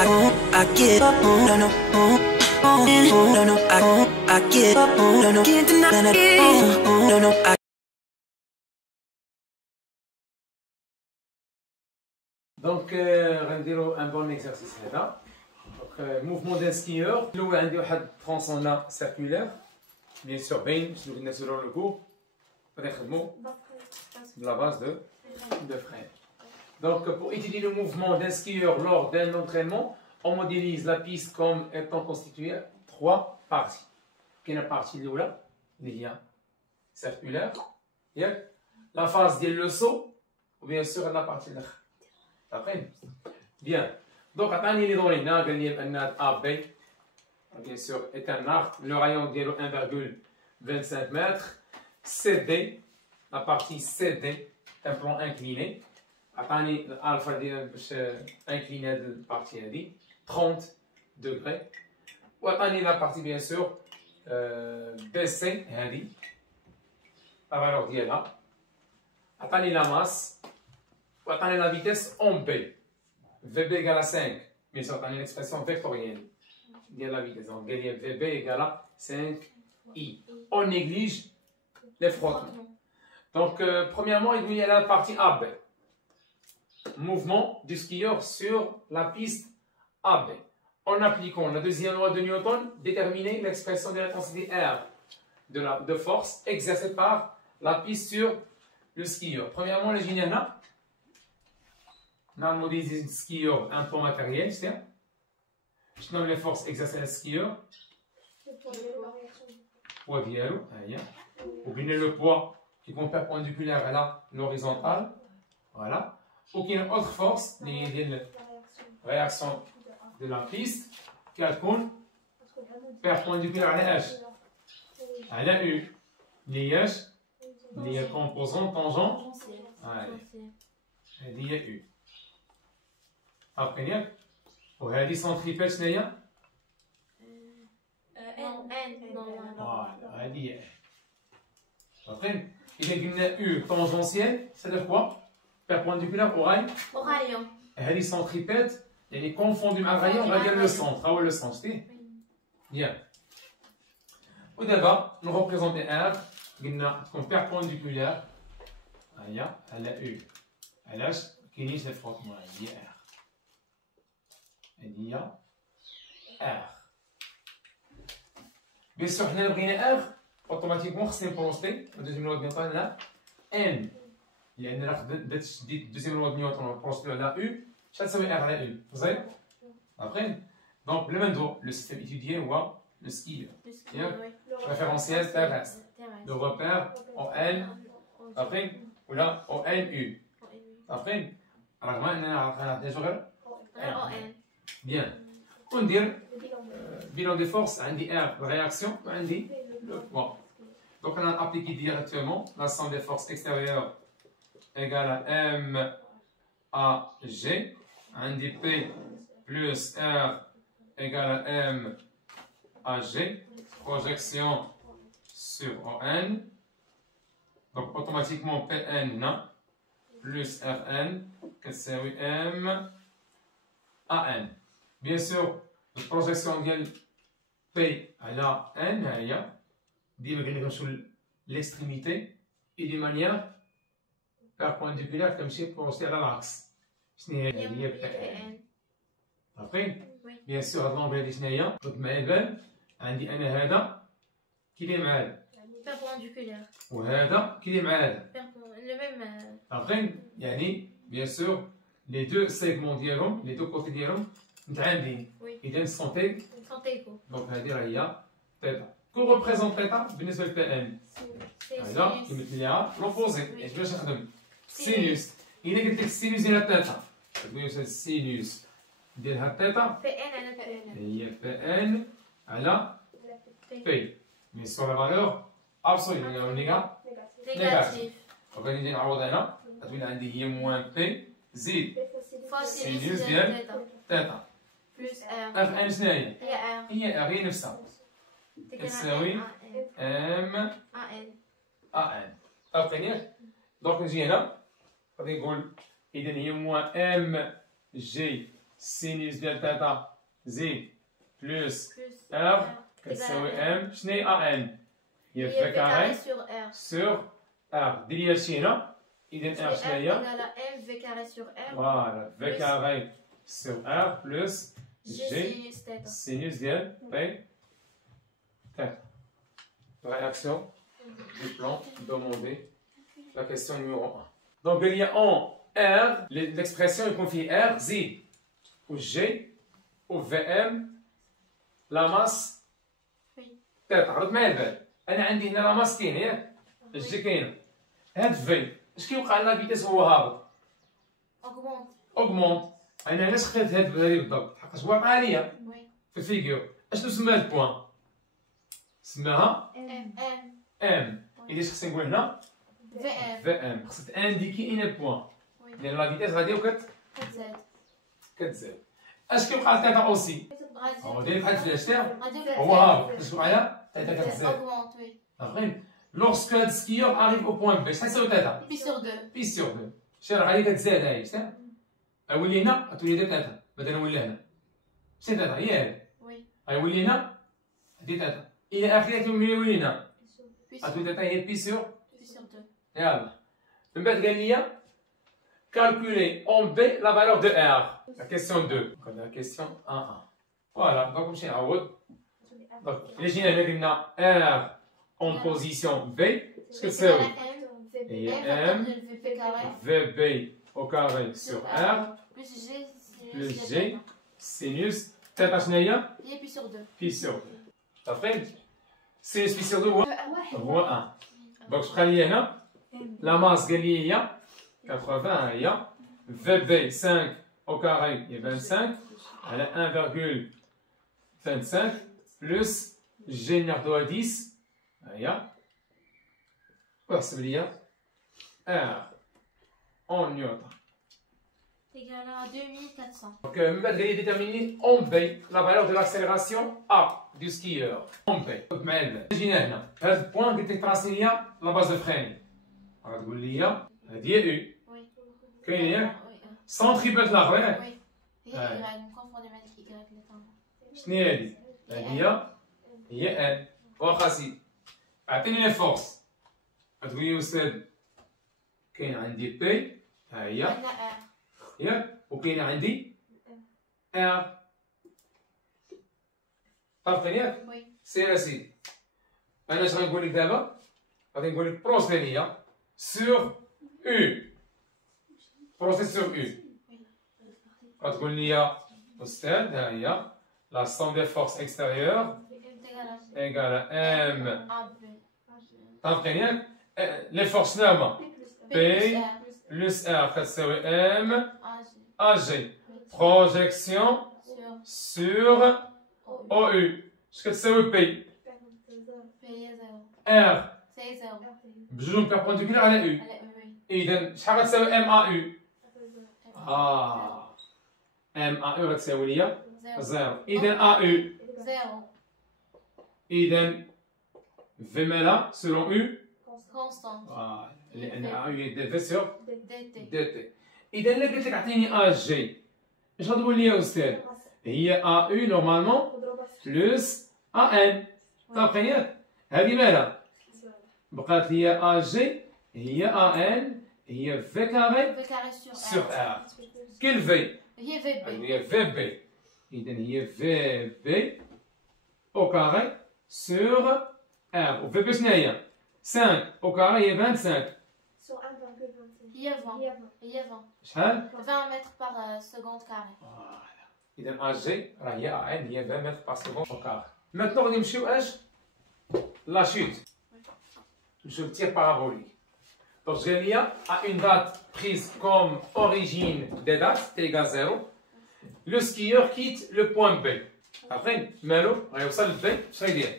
I get up, no, no, no, no, I get up, no, no, can't deny it, no, no, Donc, غنديرو un bon exercice هذا. Donc, mouvement d'un skieur. الأول عندي واحد ترونسون circulaire. Bien sûr, باين شنو قلنا sur le cours. غادي نخدمو la base de frein. Donc, pour étudier le mouvement d'un skieur lors d'un entraînement, on modélise la piste comme étant constituée de 3 parties. Quelle est la partie de là? Il y a circulaire, la phase de le saut, ou bien sûr la partie de la. Après, bien. Donc, attendez les données. Là, on a AB, bien sûr, est un arc. Le rayon de 1,25 m. CD, la partie CD, un plan incliné. Attendez, l'alpha incliné de la partie 30 degrés. Ou attendez la partie, bien sûr, BC, la valeur d'IA là. Attendez la masse. Ou attendez la vitesse en B. VB égale à 5. Bien sûr, attendez l'expression vectorielle. De la vitesse. Donc, VB égale à 5I. On néglige les frottements. Donc, premièrement, il y a la partie AB. Mouvement du skieur sur la piste AB. En appliquant la deuxième loi de Newton, déterminer l'expression de l'intensité R de force exercée par la piste sur le skieur. Premièrement, les géniales. On a modélisé le skieur un plan matériel, c'est-à-dire, je nomme les forces exercées sur le skieur. Poids dialo, ou bien le poids qui est perpendiculaire à l'horizontale. Voilà. Ou qu'il y a une autre force, la réaction de la piste, qui est perpendiculaire à la H. À la U. Les H, les composants tangents. Allez. هذه U. Après, وهذه centripète شنو هي؟ هذه Après, إذا قلنا U tangentielle, c'est-à-dire quoi? Perpendiculaire au rayon. Au rayon. Elle est centripète, elle est confondue avec le rayon, on va dire le centre. Ah ouais, le centre, c'est bien. Au début, nous représentons R, comme perpendiculaire à la U. À l'H, qui est le frottement, il y a R. Il y a R. Bien sûr, nous avons R, automatiquement, c'est projeté. La deuxième loi de Newton, là, N. لأن deuxième loi de Newton on pense à la U, ça veut dire R à la U. Vous savez? Après, donc le même dos, le système étudié ou le skieur. Référentiel terrestre. Le repère ON, après, ou là ONU. Après, alors maintenant, on a bien. On dit bilan de force, on dit R, réaction, on dit le poids. Donc on a appliqué directement la somme des forces extérieures égale à M A G, un dit P plus R égale à M A G, projection sur ON, donc automatiquement PN plus RN, que c'est M A N. Bien sûr, la projection de P à la N, il y a l'extrémité et de manière perpendiculaire comme si projeté à l'axe. Ce n'est pas PN. Après, bien sûr, l'angle de Schneia, donc Maëbel, عندي أنا هذا كي est معاد. Perpendiculaire. وهذا كي est معاد. Le même. Après, يعني, bien sûr, les deux segments ديالهم, les deux côtés ديالهم متعامدين. إذا sont égaux. Donc هذه هي θ. Que représente θ بالنسبة ل PN؟ هذا كيمثل لها l'opposé. اش باش نخدم؟ سينوس. إلا قلت لك السينوس ديال θ، تقول لي السينوس ديالها θ هي PN على P. Mais sur la valeur absolue, négative. Donc غادي نعوض هنا، غتولي عندي هي موان P زيد سينوس ديال θ. بلس اف ان شنو هي؟ هي هي نفسها تساوي ام ان. عرفتيني؟ دونك نجي هنا غادي نقول اذا هي موان ام جي سينوس ديال تيتا زد بلس Plus ار R كتساوي égale ام. شنو هي ا ان؟ هي R. في V كاري carré sur R. سور ار. ديري لي شي هنا. اذا ار C'est شنو R هي؟ égale à M V carré sur R. فوالا في Plus كاري سور ار بلس G جي sinus θ. سينوس ديال بي تيتا. Réaction du plan demandé. La question numéro 1. Donc il y a en R, l'expression est confiée R, Z, ou G, ou VM, la masse Oui. θ. عرفت ما البال؟ أنا عندي هنا لا ماس كاين ياك؟ الجي كاينة. هاد في اش كيوقع لنا فيتاس هو هابط؟ Augmente. اوغمونت. أنا علاش خديت هاد هادي بالضبط؟ حقاش واقعة ليا Oui. في الفيكيور. اشنو سما هاد البوان؟ سماها M. ام. إذا اش خصني نقول هنا؟ VM. في ام. خصك انديكي ان بوان. Oui. لأن لا فيتاس غادي Z. كتزاد. اش كيوقع لتيتا اوسي؟ هو داير بحال الفلاش تاعو. هو هابط. اش وقع لها؟ تيتا كتزاد. Augmente, oui. فهمت؟ لوغسكو هاد السكيور اريف او بوان بي شحال تساوي تيتا؟ Pi sur 2. بي سور 2. شي راه غادي كتزاد هاي شتا؟ غيولي هنا غتولي دير تيتا. بدل نولي هنا. شتي تيتا هي هادي. Oui. غيولي هنا دير تيتا. إلى آخره يولي هنا. Pi sur غتولي تيتا هي بي سور. 2. يلا. من بعد قال لي calculer en B la valeur de R. La question 2. La question 1. Voilà, donc نمشي نعوض. Donc اللي جينا هنا قلنا R en position B. اش كتساوي؟ هي M V carré. VB au carré sur R Plus G sinus plus de G θ. sinus θ شنو هي؟ هي pi sur 2. pi sur 2. فهمت؟ sinus pi sur 2 هو 1. دونك شحال لي هنا؟ لا ماس قال لي هي 80 هي VB 5 au carré هي 25 على 1,25 بلس G ناخدوها 10 هي واحسب لي R en newton. Égale à 2400. Donc, من بعد غادي déterminer en B la valeur de l'accélération A du skieur. En B. مع البال. جينا هنا. في هذا البوان قلت لك تراسي لي لا باز دو فريني. غتقول لي هذه هي U. Oui. كاين ياك؟ Oui. سونتريبيتال الاخر ياك؟ Oui. هي Ouais. Y. Confondez avec Y le temps. شنو هي هذه؟ هذه هي N. واخا سي. اعطيني لي فورس. غتقول لي أستاذ كاين عندي بي ها هي On a R. ياك وكاين عندي ار. عرفتني ياك؟ Oui. سير اسيدي. انا اش غنقول لك دابا؟ غادي نقول لك بروسي ليا سور او. بروسي سور او. غتقول لي أستاذ ها هي لا سوم دي فورس اكستيريور Égale ايكال ام. à B. عرفتني ياك؟ لي فورس شنو هما؟ P P. plus R. بلس ار كتساوي ام AG. ا جي. بروجيكسيون Sur سور O. او يو. اش كتساوي بي؟ P est 0. ار C'est 0. بجوج بيربونديكولار على يو. Elle est oui. اذا شحال غتساوي ام ا يو؟ ام ا يو غتساوي ليا 0. زيرو. اذا ا يو 0. اذا في مالا سولون يو. Constante. لان ا يو هي دي في سور DT. دي تي. اذا الا قلت لك عطيني ا جي اش غتقول لي يا استاذ؟ هي ا يو نورمالمون بلس ا ان. فهمتني ياك؟ هذه مالها؟ بقات لي ا جي هي ا ان هي في كاري V carré sur سور R. ار. كل في هي VB. هي في بي. اذا هي في بي او كاري سور ار. وفي بي شنو هي؟ 5 او كاري هي 25. هي 20. هي 20. شحال؟ 20 mètres par seconde carré. اذا ا جي راه هي ا ان هي 20 متر بار سكوند او كاري. مانتنون غادي نمشيو اش؟ لا شوت. نمشيو للتير بارابوليك. Donc je lis à une date prise comme origine des dates, t égale 0, le skieur quitte le point B. Après, Melo, on va le B, ça y est.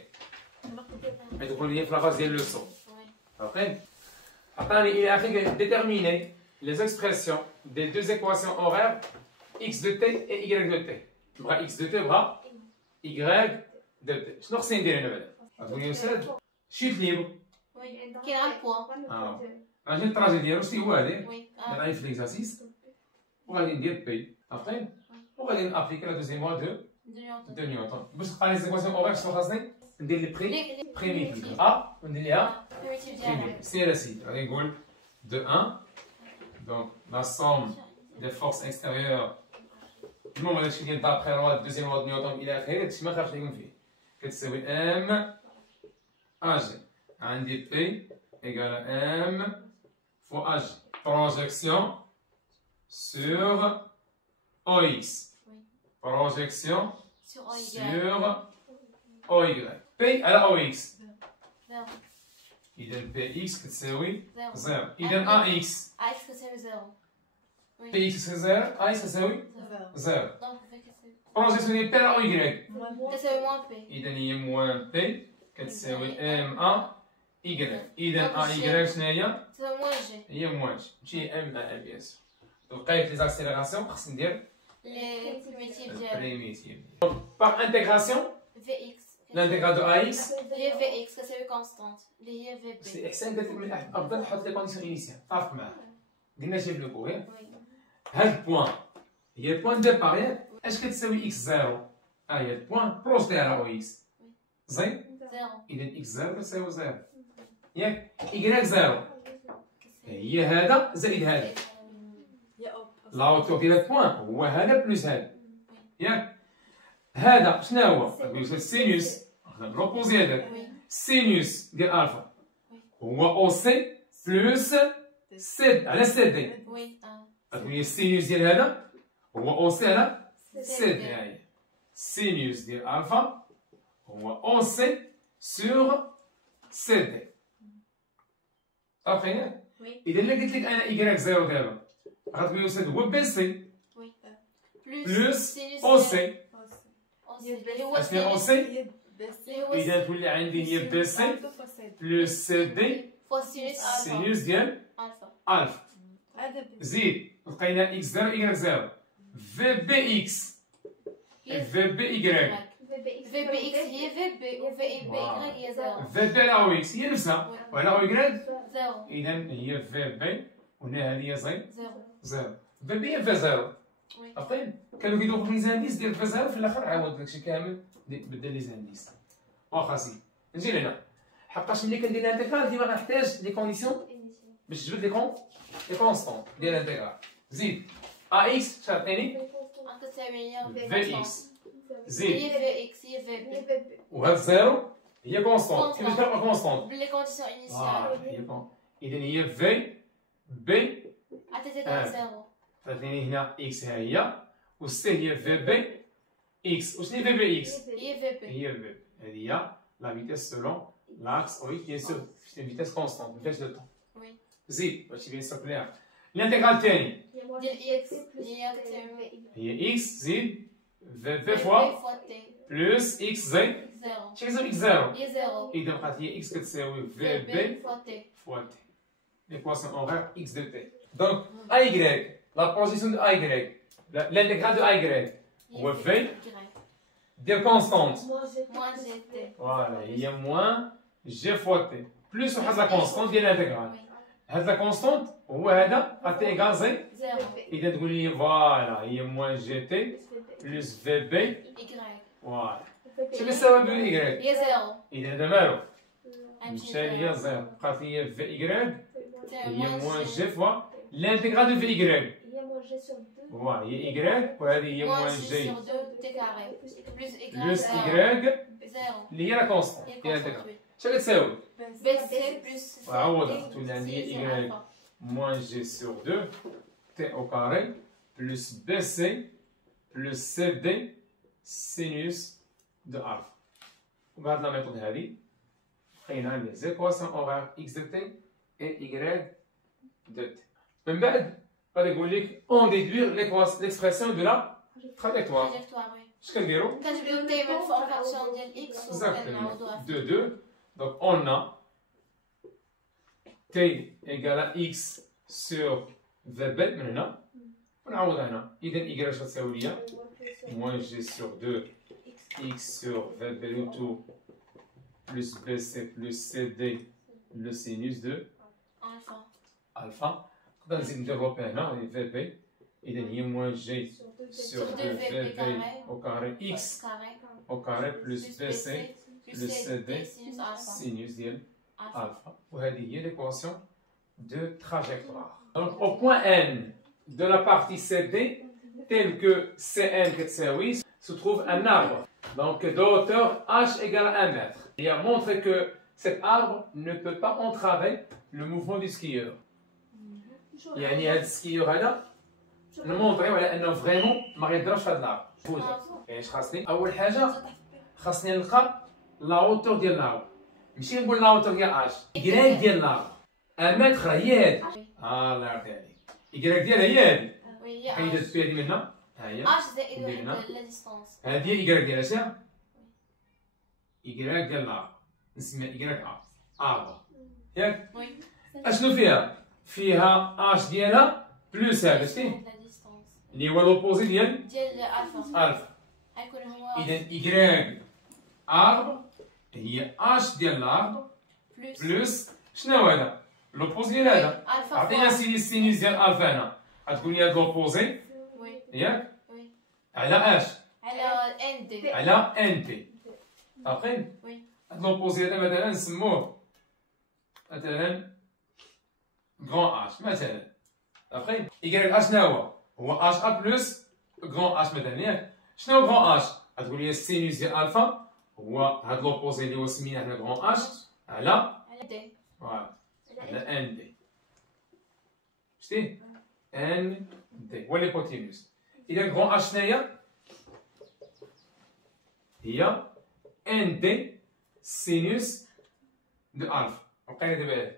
Et donc on est la phase des leçons. Oui. Après, il a déterminer les expressions des deux équations horaires x de t et y de t. Bras x de t, bras y de t. Je ne sais pas dire le chute libre. Oui. Qui a un point. غادي التراجي ديالو شنو هو هذاك؟ Oui. غنعيط في ليكزارسيس وغادي ندير بي. عرفتي؟ وغادي نابليكي لا دوزيام لوا دو نيوتن نيوتن باش تلقى لي زيكواسيون اوريك شنو خاصني ندير لي بريميتيف ا وندير ليها بريميتيف ديالها سير اسيدي غادي نقول de 1 donc la somme des forces extérieures المهم هادشي ديال دابخي لوا دوزيام لوا نيوتن الى اخره هادشي ما خافش لكم فيه كتساوي ام اج عندي بي ايكال ام فوا اج projection sur OX projection sur O sur OY P على OX زيرو إذا PX كتساوي زيرو 0 إذا AX اكس كتساوي زيرو وي PX كتساوي 0 AX كتساوي زيرو 0 دونك في كتساوي بروجيكسيون ديال P على OY كتساوي موان بي إذا هي موان P كتساوي MA Y إذا AY شنو هي؟ كتساوي موان جي هي موان G ماشي MA بيان سور لقيت لي زاكسيليراسيون خصني ندير لي بريميتيف ديالها primitive par intégration في اكس l'intégral de AX هي في اكس كتساوي كونستانت اللي هي في بي سي احسان قالت لك من الافضل تحط لي كونديسيون انيسيال طافق معاه قلنا شي في لو كور هاد البوان هي البوان ديبار ياك اش كتساوي اكس زيرو هي البوان بروجتي على او اكس زين زيرو اذا اكس زيرو كتساوي زيرو ياك ايكغيك زيرو هي هذا زائد هذا لاوتور ديال البوان هو هذا بلس هذا ياك هذا شنو هو؟ كنقول السينوس لوبوزي هذاك سينوس ديال الفا هو او سي بلس سي على سي دي وي هي السينوس ديال هذا هو او سي على سي دي هاهي سينوس ديال الفا هو او سي سور سي دي صافي اذا الا قلت لك انا ايكغيك زيرو دابا غتقول لي هو بي سي وي بلس او سي اللي هو اش هي او سي اذا تولي عندي هي بي سي بلس سي دي فوا سينوس سينوس ديال الفا الفا زيد لقينا اكس زيرو ايكغيك زيرو في بي اكس في بي ايكغيك في بي اكس هي في بي وفي بي ايكغيك هي زيرو في بي على او اكس هي نفسها وعلى او ايكغيك زيرو اذا هي في بي وهنا هذه هي زيرو زيرو في بي هي في زيرو وي عرفتين كانوا كيدوقوا في لي زانديس ديال في زيرو في الاخر عاود داكشي كامل بدل لي زانديس واخا سي نجي لهنا حقاش ملي كندير الانتيغرال ديما غنحتاج لي كونديسيون باش تجبد لي كونستون ديال الانتيغرال زيد ا اكس شعطيني كتساوي هي في اكس زيد هي في اكس هي في بي وهاد زيرو هي كونستون كيفاش كتبقى كونستون بلي كونديسيون انيسيال هي اذا هي في بي عطيتي دابا زيرو عطيني هنا اكس ها هي والسي هي في بي اكس وشنو هي في بي اكس هي في بي هي في هذه هي لا فيتيس سولون لاكس وي بيان سور سي فيتيس كونستون ما فيهاش لو طون وي زيد ماشي بيان سور كلير الانتيغرال الثاني ديال اكس هي كتساوي هي اكس زيد في في فوا فوا تي بلس اكس زيد زيرو شي كتساوي اكس زيرو هي زيرو اذا بقات هي اكس كتساوي في في بي بي فوا تي fois t. L'équation horaire x de t. Donc, AY, la position de AY, l'intégrale de AY, هو في ديال كونستانت. موان جي تي فوالا هي موان جي فوا تي. بلوس واحد لا كونستانت ديال الانتيغرال. هاد لا كونستانت هو هذا ا تي ايكال زيرو إذا تقول لي فوالا هي موان جي تي بلوس في بي إيكغيك فوالا. شنو كيساوي ب إيكغيك؟ هي زيرو إذا هذا مالو؟ غنمشي مشى هي زيرو. بقات هي في إيكغيك تساوي هي موان موان جي فوا l'intégrale de VY. Il y a mangé sur 2. Voilà, il y a Y, وهذه هي موان moins جي G sur 2 تي كاري بلس plus إيكغيك Y زيرو اللي هي لا كونستانت هي ديال الانتيغرال. كونستانت شنو كتساوي؟ بي سي بلس وعوض تولي عندي Y moins G sur 2 T au carré plus BC plus CD sinus de alpha. وبهاد لا ميثود هذه لقينا لي زيكواسيون اوغير X de T et Y de T. من بعد غادي يقول لك اون ديدوير ليكسبرسيون دو لا تراجيكتوار. تراجيكتوار وي اش كنديرو؟ كنجبدو تي من فوق الفاكسيون ديال إكس وكنعوضوها de 2. Donc on a t égale à x sur VB من هنا ونعوض هنا. إذا y اش غتساوي ليا؟ moins g sur 2 x sur VB le tout plus BC plus CD le sinus de الفا alpha. نقدر نزيد نديفلوبي هنا VB إذا هي moins G sur 2VB au carré X au carré plus BC plus CD sinus ديال alpha. وهذه هي l'équation de trajectoire. Donc au point N de la partie CD, tel que CN كتساوي, se trouve un arbre. Donc de hauteur h égale à 1 mètre. Il a montré que cet arbre ne peut pas entraver le mouvement du skieur. يعني هذا السكيور هذا نمونطريو على انه فريمون ما غيضربش في هذا الارض. يعني اش خاصني؟ اول حاجه خاصني نلقى لا هوتور ديال الارض. ماشي نقول لا هوتور ديال اش، كراك ديال الارض. 1 متر هي هذه. الله يرضي عليك. كراك ديالها هي هذه. حيدت بي هذه منها. ها هي. اش زائد لا ديستونس. هذه هي كراك ديالها شنو؟ كراك ديال الارض. نسميها كراك ار. اربعه. ياك؟ وي. اشنو فيها؟ فيها اش ديالها بلوس هذا شتي اللي هو لوبوزي ديال الفا. غيكون هو اذا ايكغيك ارب هي اش ديال الارب بلوس شنو هذا؟ لوبوزي ديال هذا. عطينا سينيس ديال الفا هنا غتكون هي لوبوزي ياك على اش؟ على ان دي. على ان تي. عارفين؟ وي. هاد لوبوزي هذا مثلا نسموه مثلا غران اش مثلا. عارفين؟ ايكغيك اش شنو هو؟ هو اش ا بلس غران اش مثلا ياك. شنو غران اش؟ غتقول لي السينوس ديال الفا هو هاد لوبوزي اللي هو سميناه حنا غران اش على دي. فوالا على ان دي. شتي؟ ان دي هو ليبوتينوس. اذا غران اش شناهي؟ هي ان دي سينوس دو الفا. بقينا دابا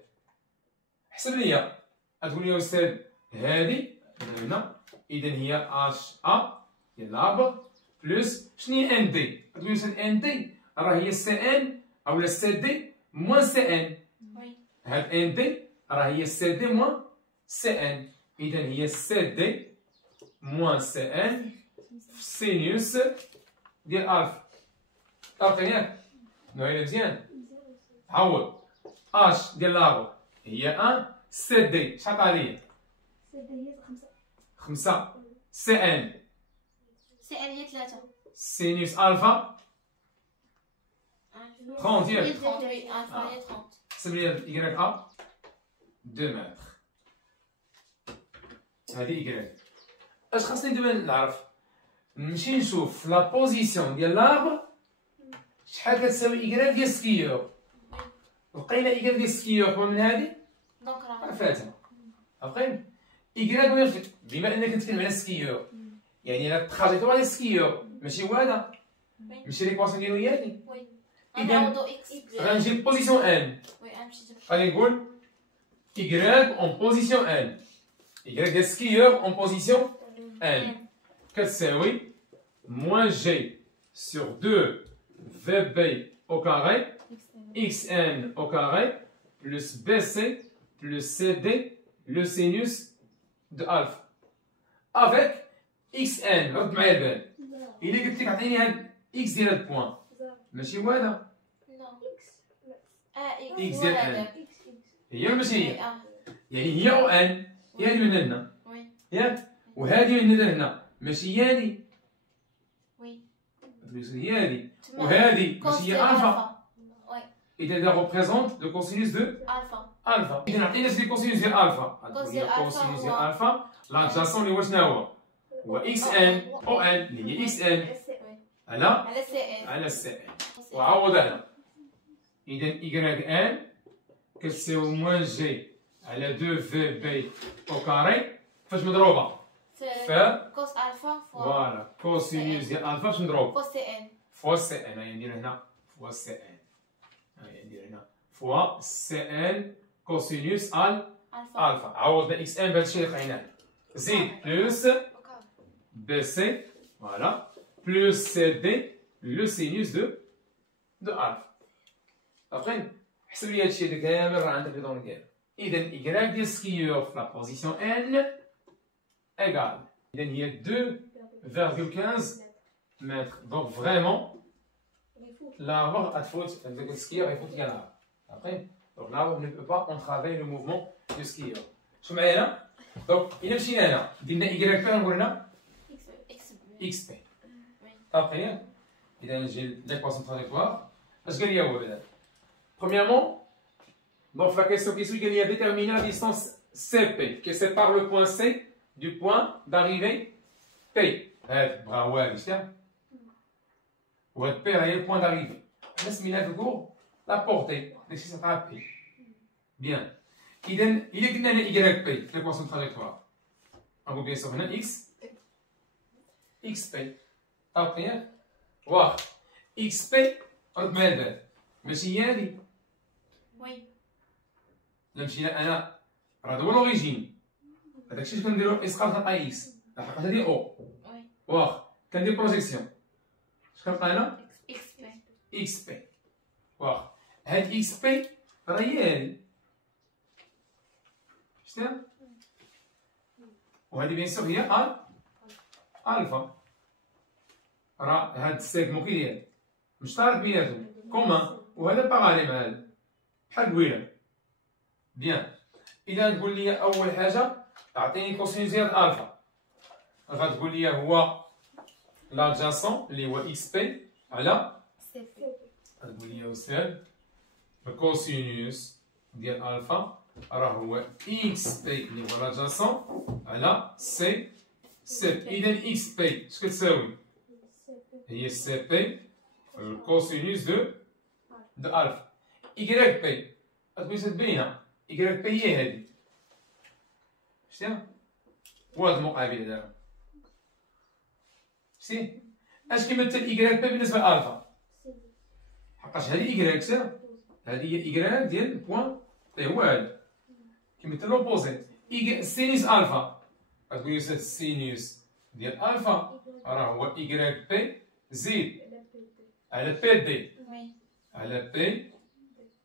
حسب ليا. غتقول لي استاذ هادي هنا اذا هي اش ا ديال الاربع بلس شنو هي ان دي؟ غتقول لي استاذ ان دي راه هي سي ان اولا سي دي موان سي ان. وي. هاد ان دي راه هي سي دي موان سي ان. اذا هي سي دي موان سي ان في سينوس ديال الفا. عرفتي ياك؟ نوعي مزيان. عوض اش ديال الاربع هي 1 سي دي شحال عطاها ليا؟ سي دي هي 5. سي ان سي ان هي 3. سينوس الفا 30 هي ياك. 30. وي الفا هي 30. حسب لي ايكغيك ا 2 متر. هادي ايكغيك. اش خاصني دابا نعرف؟ نمشي نشوف لا بوزيسيون ديال لاربر شحال كتساوي ايكغيك ديال سكيور. لقينا ايكغيك ديال سكيور من هادي دونك راه فاتها. عارفين؟ ايكغيك بما انك كتكلم على سكيور يعني لا تراجيكتوار ديال سكيور ماشي هو هذا. ماشي ليكواسيون ديالو هي هادي. وي. إذا غنعوضو اكس. غنجي لبوزيسيون ان. وي غنمشي غادي نقول Y en position N. Y des skieurs en position N. كتساوي moins G sur 2 VB au carré XN au carré plus BC plus CD le sinus de alpha. Avec XN رد معايا البال. إلا قلت لك عطيني هاد X ديال هاد البوان ماشي هو هذا. اكس ديال ان هي ولا ماشي هي؟ يعني هي او ان هي هادي من هنا ياك وهادي من هنا ماشي هي هادي. وي. هي هادي وهادي ماشي هي الفا. إذا دا ريبريزونت لو كوسينوس دو الفا. إذا عطينا شي كوسينوس ديال الفا. هي كوسينوس ديال الفا لادجاسون اللي هو شنو هو؟ هو اكس ان او ان اللي هي اكس ان على سي ان. وعوض هنا. إذا Y N كتساوي موان جي على 2 في بي أو كاري فاش مضروبة؟ ف كوس الفا فوالا كوسينوس ديال الفا فاش مضروب؟ فوا سي ان. فوا سي ان. هاهي ندير هنا فوا سي ان. هاهي ندير هنا فوا سي ان كوسينوس الفا. عوضنا اكس ان بهذا الشيء اللي لقيناه. زيد بلوس بي سي فوالا بلوس سي دي لو سينوس دو الفا. عارفين؟ حسب لي هادشي هذا كامل راه عندك لي دوني ديالو. إذا إيكغيك ديال سكيور في لا بوزيسيون إن إيكال. إذا هي 2,15 متر. دونك فريمون l'arbre غتفوت داك السكيور يفوت كاع الاربر. عارفين؟ دونك l'arbre ne peut pas entraver le mouvement du skieur. شوف معايا هنا دونك إلا مشينا هنا درنا إيكغيك بي غنقول هنا إكس بي. صافي ياك؟ إذا نجي ليكواسيون تريكتوار اش قال لي هو بعدا؟ Premièrement, donc la question qui suit, il y a déterminer la distance CP qui sépare le point C du point d'arrivée P. Bravo, Alicia. Ou P est le point d'arrivée. Laisse Mila de cours la portée. Laisse ça sera P. Bien. Il est donné YP, l'équation de trajectoire. On va bien sûr maintenant X. XP. Après, voir. XP, on va mettre. Mais si y a dit. Oui. مشينا انا راه هو لوريجين هذاك الشيء كنديرو اسقاط نلقى اكس لحقت هذه او واخ كندير بروجيكسيون اش كنلقى هنا اكس بي واخ هاد اكس بي راه هي هادي شتيها وهادي بيان سور هي الفا راه هاد السيغمون كي داير مشترك بيناتهم كومان وهذا باغالي مع هذا بحال قويله. بيان اذا تقول لي اول حاجه تعطيني كوسينوس ديال الفا غتقول لي هو لادجاسون اللي هو اكس بي على غتقول لي استاذ الكوسينوس ديال الفا راه هو اكس بي اللي هو لادجاسون على سي اذا اكس بي اش كتساوي هي سي بي الكوسينوس دو الفا ايكغيك بي غتقول لي باينه إيكغيك بي هي هادي شتيها وهاد المقابل دابا شتي اش كيمثل إيكغيك بي بالنسبة لألفا حقاش هادي إيكغيك سير هادي هي إيكغيك ديال بوان بي هو هادي كيمثل لوبوزي سينوس ألفا غتقول لي السينوس ديال ألفا راه هو إيكغيك بي زيد على بي دي على بي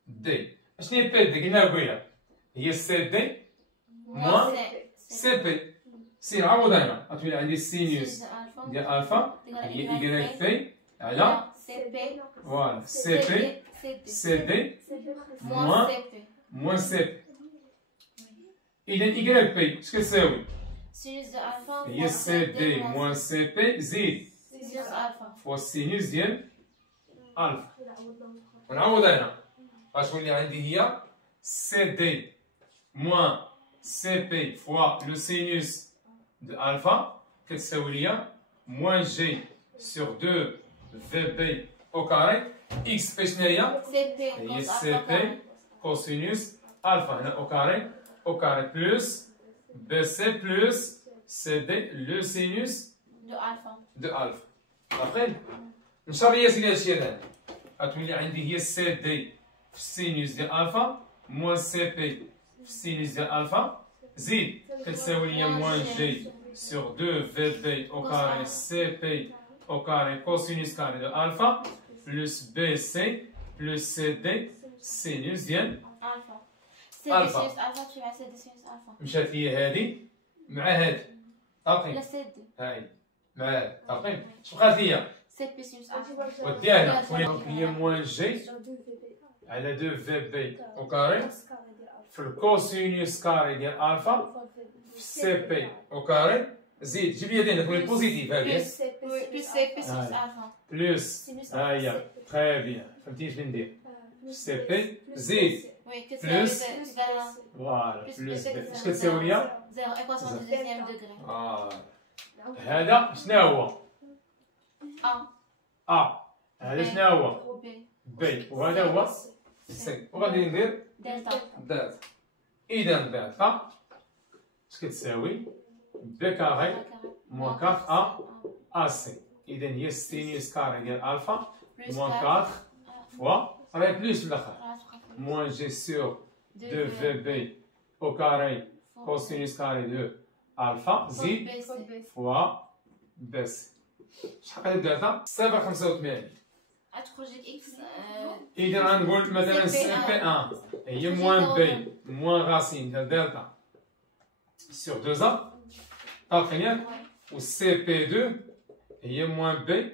دي اشنو هي بي دي قلناها قبيله هي سي دي موان سي بي سير عوض هنا غتولي عندي السينوس ديال الفا هي إيكغيك بي على فوالا سي بي سي دي موان سي بي إذا إيكغيك بي اش كتساوي هي سي دي موان سي بي زيد فوا السينوس ديال الفا ونعوض هنا غتولي عندي هي سي دي موان سي بي فوا لو سينوس دو الفا كتساوي ليا موان جي سور 2 في بي او كاري اكس بي شنو هي؟ هي سي بي كوسينوس الفا هنا او كاري بلس بي سي بلس سي دي لو سينوس دو الفا عقيل نشرح ليا سيدي هادشي هذا غتولي عندي هي سي دي في السينوس ديال الفا موان سي بي في السينوس ديال الفا زيد كتساوي ليا موان جي سور 2 في بي او كاري سي بي او كاري كوسينوس كاري ديال الفا بلس بي سي بلس سي دي سينوس ديال الفا مشات هي هادي مع هادي طاقين هاي مع هادي طاقين اش بقات ليا وديها هنا تولي هي موان جي على 2 في بي او كاري في الكوسينوس كاري ديال الفا في سي بي او كاري زيد جيب لي هنا تولي بوزيتيف هادي بلس سي بي سينوس الفا بلس ها هي تري بيان فهمتي اش ندير سي بي زيد بلس فوالا بلس بي اش كتساوي ليا زيرو ايكواسيون دو دوزيام دوغري هذا شنو هو هذا شنو هو بي وهذا هو سي وغادي ندير دلتا اذا دلتا اش كتساوي بي كاري موان 4 ا سي اذا هي السينوس كاري ديال الفا موان 4 فوا راهي بلوس في الاخر موان جي سور 2 في بي او كاري كوسينوس كاري دو الفا زيد فوا بي سي شحال هاد دلتا 0.85 غتخرج لك اكس إذا غنقول مثلا سي بي 1 هي موان بي موان راسين ديال دلتا سور 2 ا طاقين ياك و سي بي 2 هي موان بي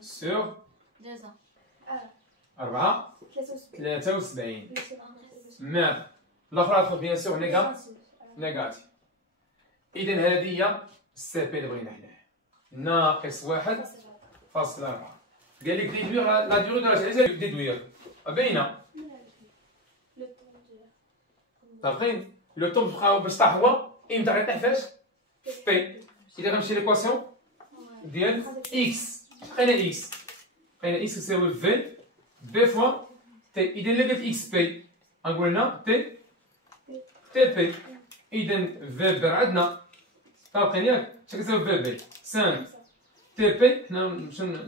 سور 4 73 ماذا الاخرى تدخل بيان سور نيجاتيف. اذا هذه هي سي بي اللي بغينا حناه ناقص 1.4. قال لك ديدوير لا ديوري دو لا جينيز ديدوير باينه باقيين لو طوم بقاو باش طاح هو امتى غيطيح فاش بي. اذا غنمشي ليكواسيون ديال اكس لقينا اكس يساوي في بي فوا تي. اذا الا قالت اكس بي غنقول لنا تي بي. اذا في بي عندنا باقيين ياك اش كتساوي في بي 5 تي بي. حنا نمشيو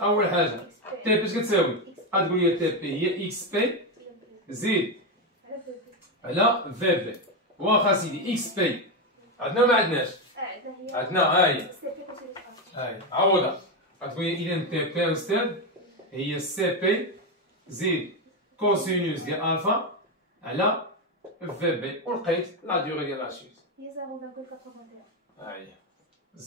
اول حاجه تي بي اش كتساوي غتقول لي تي بي هي اكس بي زيد على في بي. واخا سيدي اكس بي عندنا ما عندناش عندنا هاي عوضها غتقول لي اذا تي بي استاذ هي سي بي زيد كوسينوس ديال الفا على في بي ولقيت لا ديوري ديال لاشيز هي 0.81. هاي 0.81.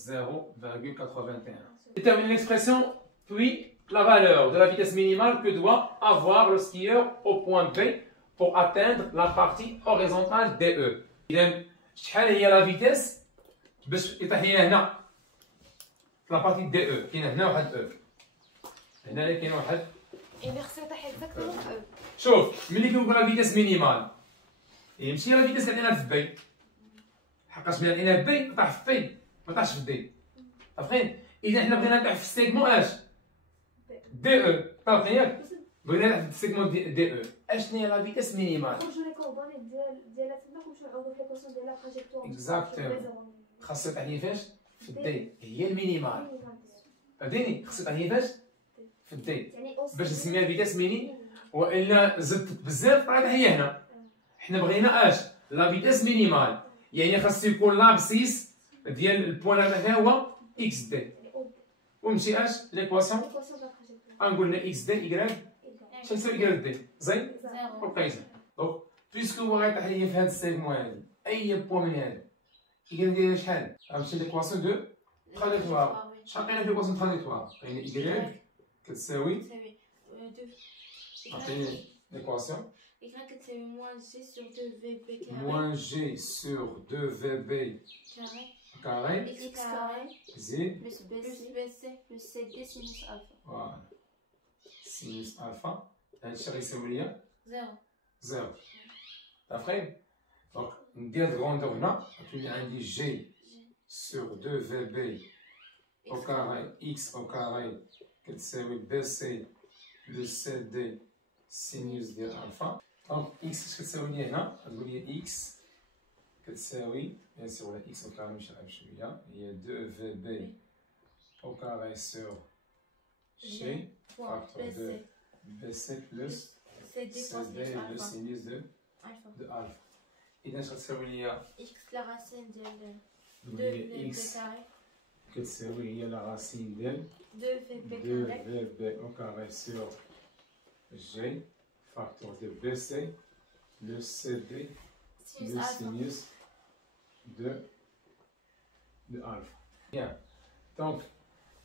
Détermine l'expression puis la valeur de la vitesse minimale que doit avoir le skieur au point B pour atteindre la partie horizontale DE. إذا شحال هي لا فيتيس باش يطيح لينا هنا في لا بارتي دي او. كاين هنا واحد او هنا كاين واحد إلا خصو يطيح اكزاكتومون في او. شوف ملي كنقول لا فيتيس مينيمال ماشي لا فيتيس اللي عندنا في بي حقاش بلا لقينا بي طاح في بي ما طاحش في دي. عارفين اذا حنا بغينا نطيح في السيغمون اش دي او باقي ياك بغينا نطيح في السيغمون دي او. اشنو هي لا فيتيس مينيمال؟ نخرجوا لي كوردونيت ديالها تما ونمشيو نعوضوا في ليكواسيون ديال لا تراجيكتوار. اكزاكتومون خاصها يطيح لي فاش في الدي هي المينيمال. فهمتيني خاصها يطيح لي فاش في الدي باش نسميها فيتيس ميني. والا زدت بزاف راه هي هنا. حنا بغينا اش لا فيتيس مينيمال يعني خاصو يكون لابسيس ديال البوان هذا هو اكس دي ونمشي اش ليكواسيون غنقول لنا اكس دي ايكغيك شنو يساوي ايكغيك دي زين وبقيتها. دونك بيسكو هو غيطيح ليا في هاد السيغمون هادي اي بوان من هادي ايكغيك ديالها شحال غنمشي ليكواسيون دو تراديكتوار. شحال لقينا في ليكواسيون تراديكتوار لقينا ايكغيك كتساوي عطيني ليكواسيون Y كتساوي موان جي سور 2 في بي كاري موان جي سور 2 في بي كاري كاري اكس كاري زيد بلس بي سي بلس سي دي سينوس الفا. فوالا سينوس الفا هادشي غيساوي ليا زيرو. عارفين دونك ندير الغوندور هنا غتولي عندي جي سور 2 في بي او كاري اكس او كاري كتساوي بي سي بلس سي دي سينوس ديال الفا. دونك اكس اش كتساوي لي هنا غتقول لي اكس كتساوي بيان سور ولا اكس او كاري مش عارف شويه هي 2 في بي او كاري سور جي فاكتور دو بي سي بلس سي دي سي دي لو سينوس دو الفا. اذا اش غتساوي لي اكس لا راسين ديال 2 تقول لي في بي اكس كاري كتساوي هي لا راسين ديال 2 في بي 2 كاري في بي او كاري سور جي فاكتور دو بي سي لو سي دي لو سينوس دو الفا. ياك دونك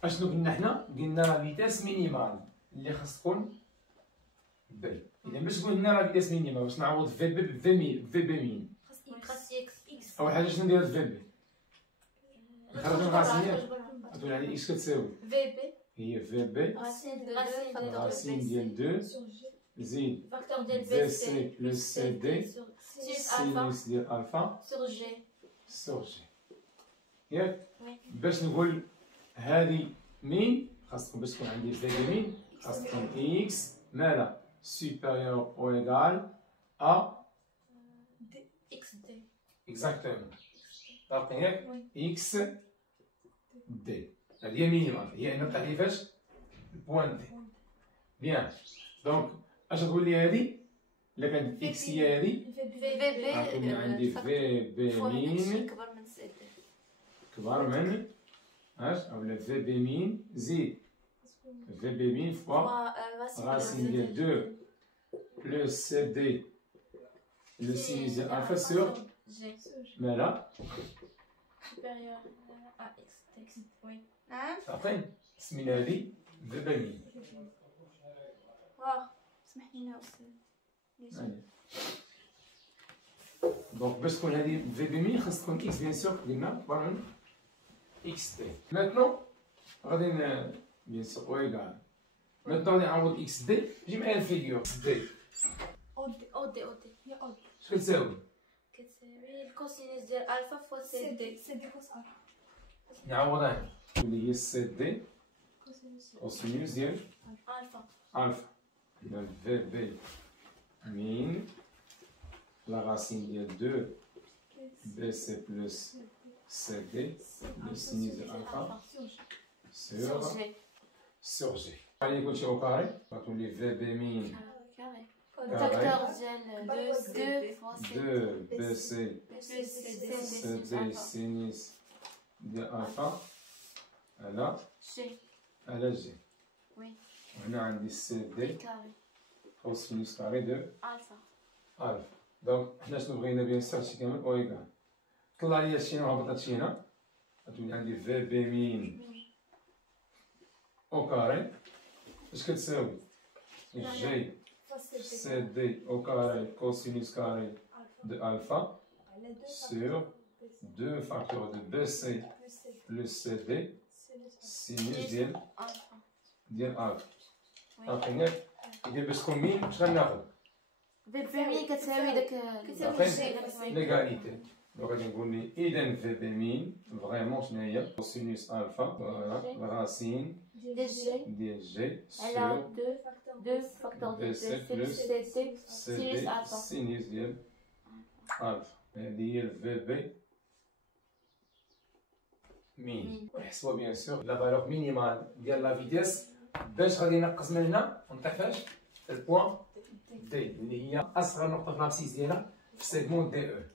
اشنو قلنا حنا؟ قلنا لا فيتاس مينيمال اللي خاص تكون بي. اذا باش قلنا لا فيتاس مينيمال باش نعوض في بي في بي مين خاص اكس اول حاجه شنو ندير في بي نخرج من الراسيات تقول علي اكس كتساوي في بي هي في بي راسين ديال 2 زيد فاكتور ديال بي بي سي سي بلس سي دي سينوس الفا سينوس ديال الفا سور جي. سور جي. ياك وي. باش نقول هذه مين خاص تكون باش تكون عندي في مين خاص تكون اكس مالا سوبيريور او ايغال ا اكس دي اكزاكتومون باقي ياك وي. اكس دي هذه هي مينيمال هي ان طلع لي فاش البوان دي. بيان دونك اش تقول لي هذه الا كانت اكس هي هذه في بي غتكون عندي في بي مين كبر من سي دي كبر من اش اولا في بي مين زيد في بي مين فوا racine ديال 2 بلس سي دي لو سينوس ديال الفا سور جي مالا سوبيريور ا اكس وي. نعم عارفين سمينا هذه في بي مين. واه سمح لينا استاذ. أيوة. دونك باش تكون هذه في بي مين خاص تكون اكس بيان سور قلنا عباره من اكس تي. ماتنون غادي بيان سور او ايكال ماتنون غادي نعوض اكس دي. جي معايا الفيغور اكس دي او دي هي او دي اش كتساوي؟ كتساوي الكوسينوس ديال الفا فوا سي دي. سي دي كوس الفا. نعوضها اللي هي سي دي كوسينوس ديال الفا. الفا. إذا في بي مين لا راسين ديال 2 بي سي بلس سي دي لو سينوس ديال الفا سور جي. غادي كلشي او كاري غتولي في بي مين كاري. فاكتور ديال 2 فوا سي 2 بي سي بلس سي دي سينوس ديال الفا على جي. وي هنا عندي سي دي كاري كوسينوس كاري دو الفا. الفا. دونك حنا شنو بغينا بيان سور هادشي كامل او ايكال. طلع لي هادشي هنا وهبط هادشي هنا غتولي عندي في بي مين او كاري اش كتساوي جي سي دي او كاري كوسينوس كاري دو الفا sur 2 facteurs de BC plus CD sinus ديال الفا. عرفتيني؟ إذا باش تكون مين اش غناخد؟ في بي مين كتساوي داك ليغاليتي. دونك غادي نقول لي إذا في بي مين فريمون شنو هي؟ كوسينوس الفا فوالا راسين ديال جي على سور 2 فاكتور ديال BC بلس سي دي سينوس الفا. سينوس ديال الفا. هذه هي الفي بي مين. ونحسبوا بيان سور لا فالور مينيمال ديال لا فيتيس باش غادي نقص من هنا ونطيح فاش في البوان دي اللي هي اصغر نقطه في لابسيس ديالها في سيغمون دي او.